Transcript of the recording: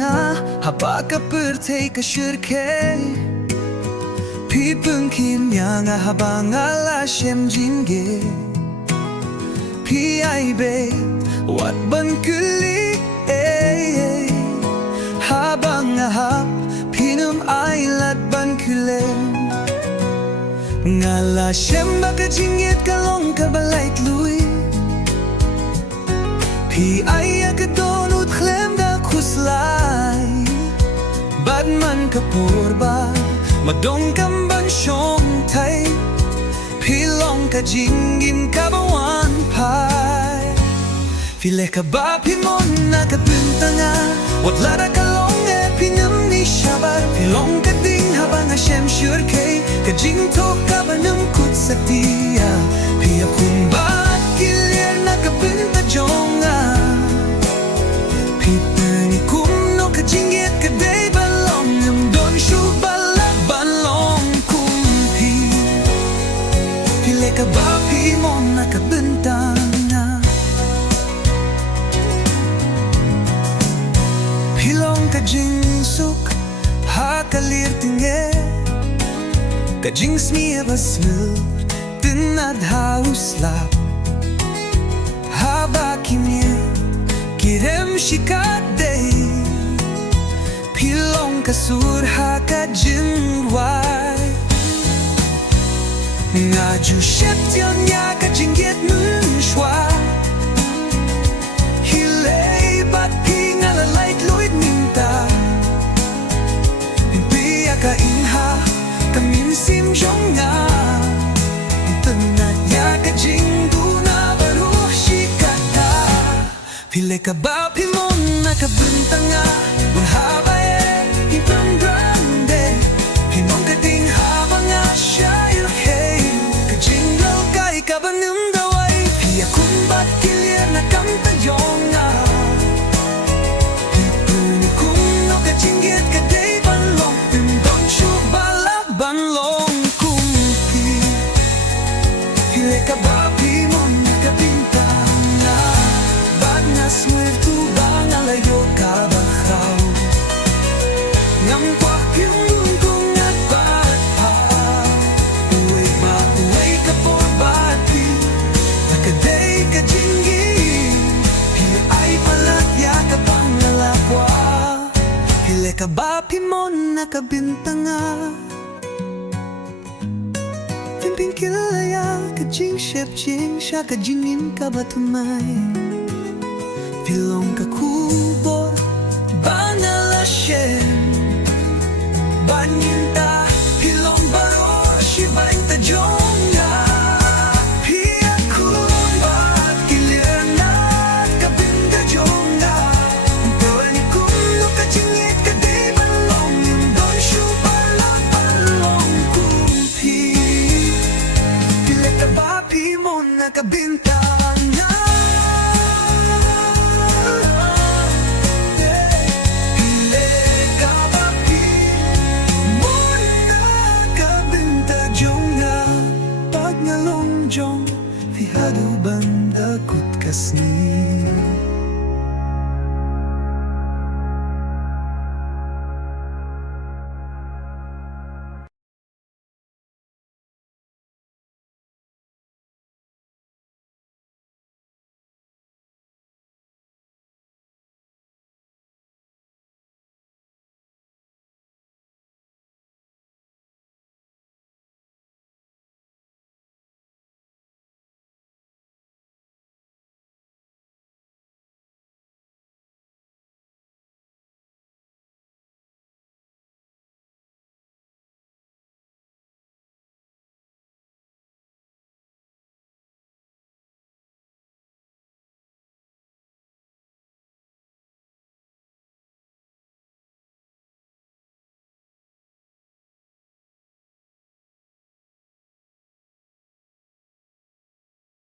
habanga haba ka pertei ka shirke pi pungkim nyanga habanga la shem jinge pi ai be wat ban kuli habanga hab pinum ai lat ban kulem ngala shem baka jinget kalong ka balait lui pi ai akadonut khlem da khuslai bad man kapurba madong kam ban shong thai pi long ka jingin ka bawan pai file ka ba pi mon na ka puntanga wat lara ka long e pinam ni shabar pi long ka ding habang a shem shur kay ka jing to ka banam kut satia pi akun ba kilir na ka punta jonga pi ni kum no ka jinget ka day balong nam don shu bala balong kum pi le ka ba pi mon na ka bentanga pi long ka jing suk ha ka lir tinge ka jing smia basmil tinad hauslap haba kimye kirem shikadei pilong kasur haka jingwai ngaju sheption ya ka jinget mun shwa hilei bat pingala light loid minta pia ka inha kamin sim jonga tenat ya ka jingdu na baru shikata pile ka ba pimon na ka bentanga un habae ipang grande pimon ka ding habanga shail hey ka jingle kai ka banum dawai pia kumbat kilir na kanta yonga pipuni kum no ka jinget ka day banlong don shu bala banlong kumpi pile ka ba pimon na ka bintanga Bagnas muertu bang alayo kabahaw ngam kwak yung lungkong at bat pa uway ba uway ka por bati nakaday ka jingi pi ay palat ya ka bang nalapwa pile ka ba pimon nakabintanga pimping kilaya ka jing shep jing sha ka jingin ka batumay pilong ka kubor banala shem banyinta